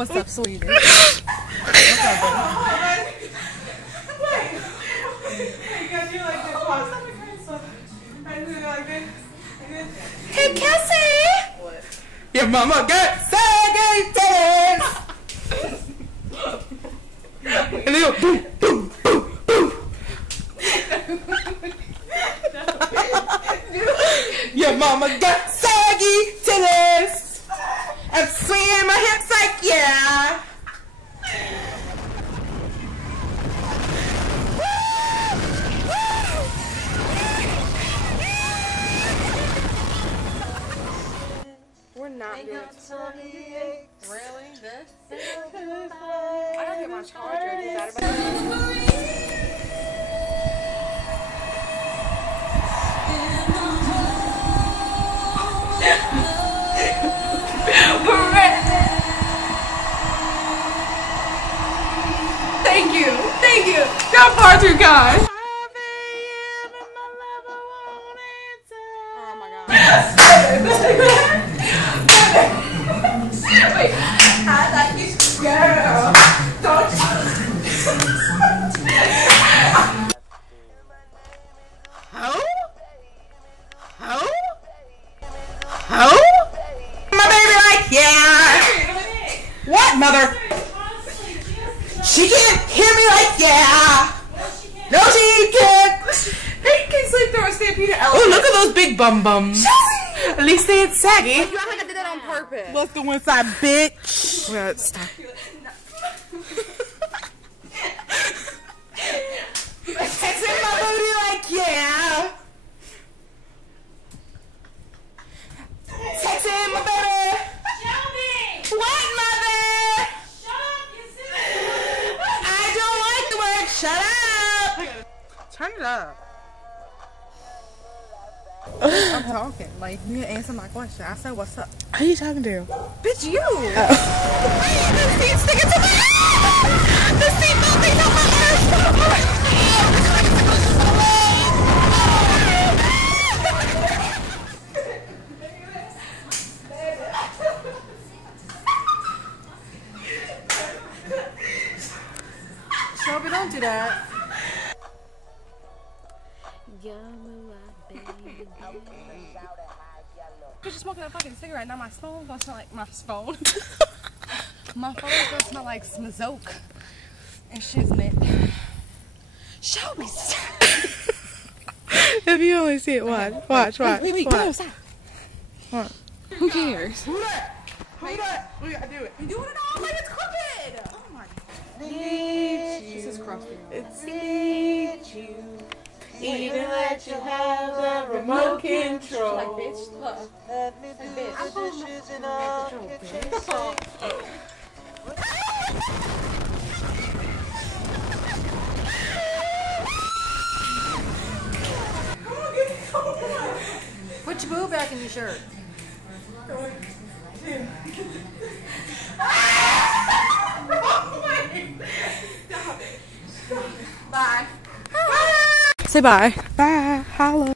What's up, sweetie? What's up, hey, Cassie! What? Your mama got saggy titties! And they go boom, boom, boom, boom. Your mama got saggy titties! I'm swinging my hips like yeah! We're not doing it. Really? This? I gotta get my charger. Is that about Thank you. Thank you. Go far through, guys. Oh my god. Wait, I like you, girl. Don't. How? How? How? My baby, like, yeah. What, mother? She can't hear me like, yeah. No, she can't. He can sleep through a stampede elevator. Oh, look at those big bum bums. At least they ain't saggy. You act like I did that on purpose. Let's go inside, bitch. Well, stop. Texting my booty like, yeah. Texting my baby. Shelby. What, mother? Shut up, you silly. I don't like the word shut up. Turn it up. I'm talking. Like, you didn't answer my question. I said, what's up? Who are you talking to? Bitch, you. The seat's sticking to my ass. The seatbelt thing's on my ass. Shelby, don't do that. Cause you're smoking a fucking cigarette, now my phone gonna smell like my phone. My phone's gonna smell like smoke and shiznit. Shelby, if you only see it, watch. Wait, go, stop. What? Who cares? Who that? We gotta do it. You doing it all like it's crooked. Oh my god. This is crossed. It's you. Even let you have the remote control. Like, bitch, look. Let me do the dishes in our kitchen sink. Put your boob back in your shirt. Bye. Say bye. Bye. Holla.